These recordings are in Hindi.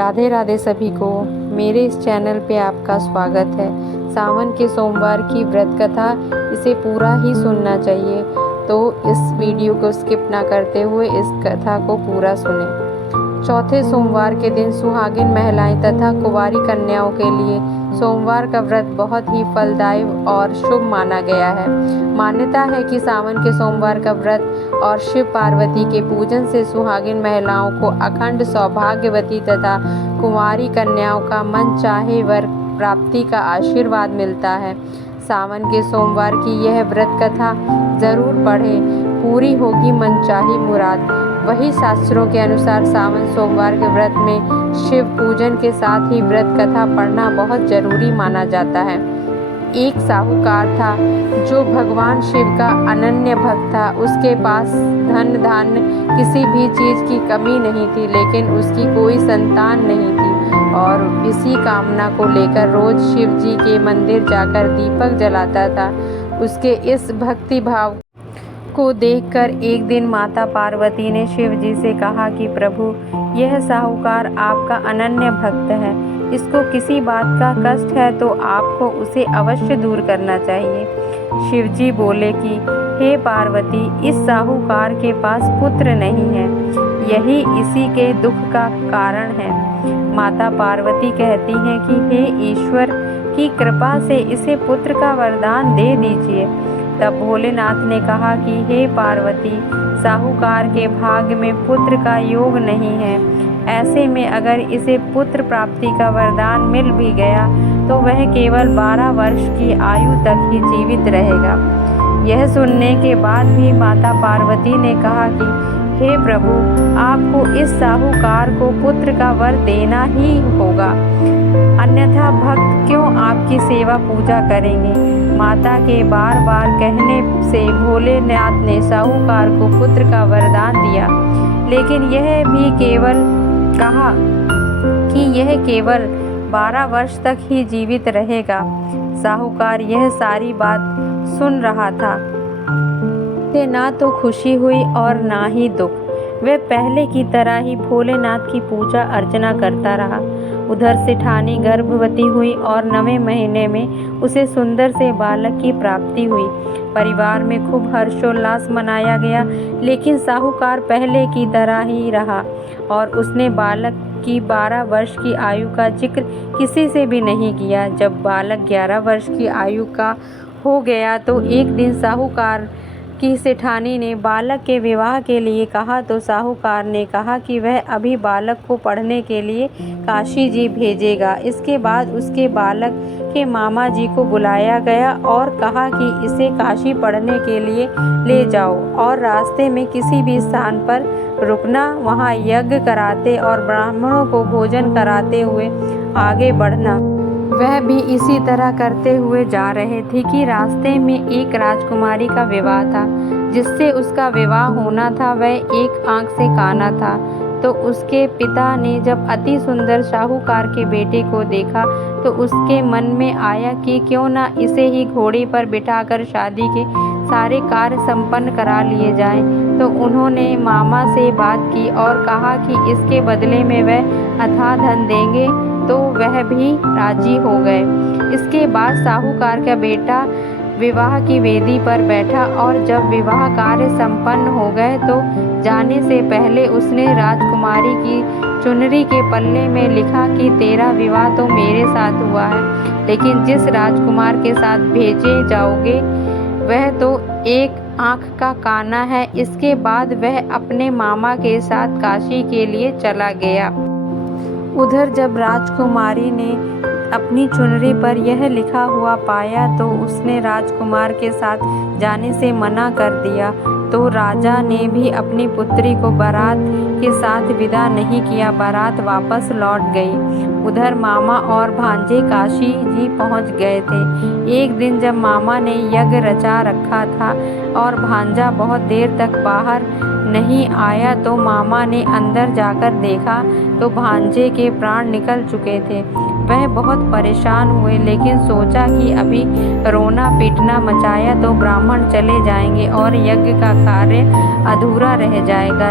राधे राधे सभी को। मेरे इस चैनल पे आपका स्वागत है। सावन के सोमवार की व्रत कथा, इसे पूरा ही सुनना चाहिए, तो इस वीडियो को स्किप ना करते हुए इस कथा को पूरा सुनें। चौथे सोमवार के दिन सुहागिन महिलाएं तथा कुंवारी कन्याओं के लिए सोमवार का व्रत बहुत ही फलदायी और शुभ माना गया है। मान्यता है कि सावन के सोमवार का व्रत और शिव पार्वती के पूजन से सुहागिन महिलाओं को अखंड सौभाग्यवती तथा कुंवारी कन्याओं का मन चाहे वर प्राप्ति का आशीर्वाद मिलता है। सावन के सोमवार की यह व्रत कथा जरूर पढ़ें, पूरी होगी मनचाही मुराद। वही शास्त्रों के अनुसार सावन सोमवार के व्रत में शिव पूजन के साथ ही व्रत कथा पढ़ना बहुत जरूरी माना जाता है। एक साहूकार था जो भगवान शिव का अनन्य भक्त था। उसके पास धन धान्य किसी भी चीज़ की कमी नहीं थी, लेकिन उसकी कोई संतान नहीं थी और इसी कामना को लेकर रोज शिव जी के मंदिर जाकर दीपक जलाता था। उसके इस भक्ति भाव को देखकर एक दिन माता पार्वती ने शिव जी से कहा कि प्रभु, यह साहूकार आपका अनन्य भक्त है, इसको किसी बात का कष्ट है तो आपको उसे अवश्य दूर करना चाहिए। शिव जी बोले कि हे पार्वती, इस साहूकार के पास पुत्र नहीं है, यही इसी के दुख का कारण है। माता पार्वती कहती हैं कि हे ईश्वर की कृपा से इसे पुत्र का वरदान दे दीजिए। तब भोलेनाथ ने कहा कि हे पार्वती, साहूकार के भाग्य में पुत्र का योग नहीं है। ऐसे में अगर इसे पुत्र प्राप्ति का वरदान मिल भी गया तो वह केवल 12 वर्ष की आयु तक ही जीवित रहेगा। यह सुनने के बाद भी माता पार्वती ने कहा कि हे प्रभु, आपको इस साहूकार को पुत्र का वर देना ही होगा, अन्यथा भक्त क्यों आपकी सेवा पूजा करेंगे। माता के बार बार कहने से भोलेनाथ ने साहूकार को पुत्र का वरदान दिया, लेकिन यह भी केवल कहा कि यह केवल 12 वर्ष तक ही जीवित रहेगा। साहूकार यह सारी बात सुन रहा था, से ना तो खुशी हुई और ना ही दुख। वह पहले की तरह ही भोलेनाथ की पूजा अर्चना करता रहा। उधर सेठानी गर्भवती हुई और 9वें महीने में उसे सुंदर से बालक की प्राप्ति हुई। परिवार में खूब हर्षोल्लास मनाया गया, लेकिन साहूकार पहले की तरह ही रहा और उसने बालक की 12 वर्ष की आयु का जिक्र किसी से भी नहीं किया। जब बालक 11 वर्ष की आयु का हो गया तो एक दिन साहूकार की सेठानी ने बालक के विवाह के लिए कहा तो साहूकार ने कहा कि वह अभी बालक को पढ़ने के लिए काशी जी भेजेगा। इसके बाद उसके बालक के मामा जी को बुलाया गया और कहा कि इसे काशी पढ़ने के लिए ले जाओ और रास्ते में किसी भी स्थान पर रुकना, वहाँ यज्ञ कराते और ब्राह्मणों को भोजन कराते हुए आगे बढ़ना। वह भी इसी तरह करते हुए जा रहे थे कि रास्ते में एक राजकुमारी का विवाह था। जिससे उसका विवाह होना था वह एक आंख से काना था। तो उसके पिता ने जब अति सुंदर साहूकार के बेटे को देखा तो उसके मन में आया कि क्यों ना इसे ही घोड़े पर बिठाकर शादी के सारे कार्य संपन्न करा लिए जाएं। तो उन्होंने मामा से बात की और कहा कि इसके बदले में वह अथाह धन देंगे, तो वह भी राजी हो गए। इसके बाद साहूकार का बेटा विवाह की वेदी पर बैठा और जब विवाह कार्य संपन्न हो गए तो जाने से पहले उसने राजकुमारी की चुनरी के पल्ले में लिखा कि तेरा विवाह तो मेरे साथ हुआ है, लेकिन जिस राजकुमार के साथ भेजे जाओगे वह तो एक आँख का काना है। इसके बाद वह अपने मामा के साथ काशी के लिए चला गया। उधर जब राजकुमारी ने अपनी चुनरी पर यह लिखा हुआ पाया तो उसने राजकुमार के साथ जाने से मना कर दिया। तो राजा ने भी अपनी पुत्री को बारात के साथ विदा नहीं किया, बारात वापस लौट गई। उधर मामा और भांजे काशी जी पहुंच गए थे। एक दिन जब मामा ने यज्ञ रचा रखा था और भांजा बहुत देर तक बाहर नहीं आया तो मामा ने अंदर जाकर देखा तो भांजे के प्राण निकल चुके थे। वह बहुत परेशान हुए, लेकिन सोचा कि अभी रोना पीटना मचाया तो ब्राह्मण चले जाएंगे और यज्ञ का कार्य अधूरा रह जाएगा।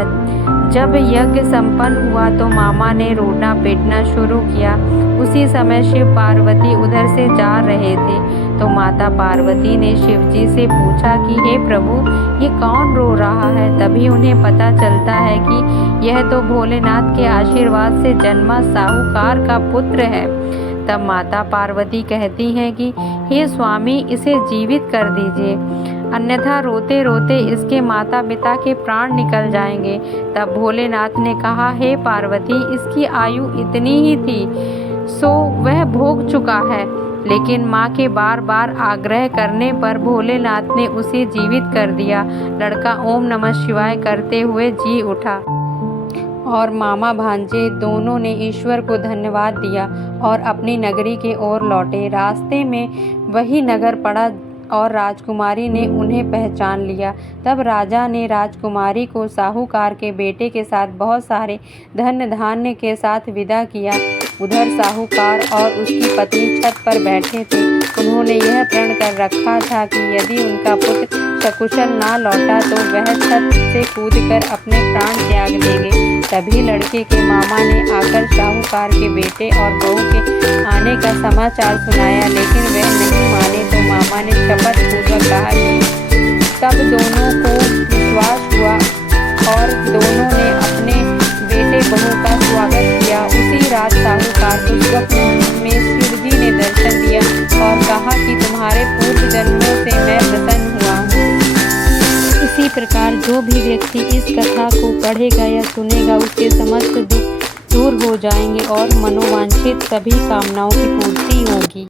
जब यज्ञ संपन्न हुआ तो मामा ने रोना पीटना शुरू किया। उसी समय शिव पार्वती उधर से जा रहे थे तो माता पार्वती ने शिवजी से पूछा कि हे प्रभु, ये कौन रो रहा है। तभी उन्हें पता चलता है कि यह तो भोलेनाथ के आशीर्वाद से जन्मा साहूकार का पुत्र है। तब माता पार्वती कहती हैं कि हे स्वामी, इसे जीवित कर दीजिए, अन्यथा रोते रोते इसके माता पिता के प्राण निकल जाएंगे। तब भोलेनाथ ने कहा, हे पार्वती, इसकी आयु इतनी ही थी सो वह भोग चुका है। लेकिन माँ के बार बार आग्रह करने पर भोलेनाथ ने उसे जीवित कर दिया। लड़का ओम नमः शिवाय करते हुए जी उठा और मामा भांजे दोनों ने ईश्वर को धन्यवाद दिया और अपनी नगरी के ओर लौटे। रास्ते में वही नगर पड़ा और राजकुमारी ने उन्हें पहचान लिया। तब राजा ने राजकुमारी को साहूकार के बेटे के साथ बहुत सारे धन धान्य के साथ विदा किया। उधर साहूकार और उसकी पत्नी छत पर बैठे थे। उन्होंने यह प्रण कर रखा था कि यदि उनका पुत्र सकुशल ना लौटा तो वह छत से कूदकर अपने प्राण त्याग देंगे। तभी लड़के के मामा ने आकर साहूकार के बेटे और बहू के आने का समाचार सुनाया, लेकिन वह नहीं माने तो मामा ने शपथ पूर्वक कहा कि तब दोनों को विश्वास हुआ और दोनों ने अपने बेटे बहू का स्वागत किया। उसी रात साहूकार को स्वप्न में शिवजी ने दर्शन दिया और कहा कि तुम्हारे पूर्व जन्मों से मैं प्रसन्न हुआ हूँ। इसी प्रकार जो भी व्यक्ति इस कथा को पढ़ेगा या सुनेगा उसके समस्त दुख दूर हो जाएंगे और मनोवांछित सभी कामनाओं की पूर्ति होगी।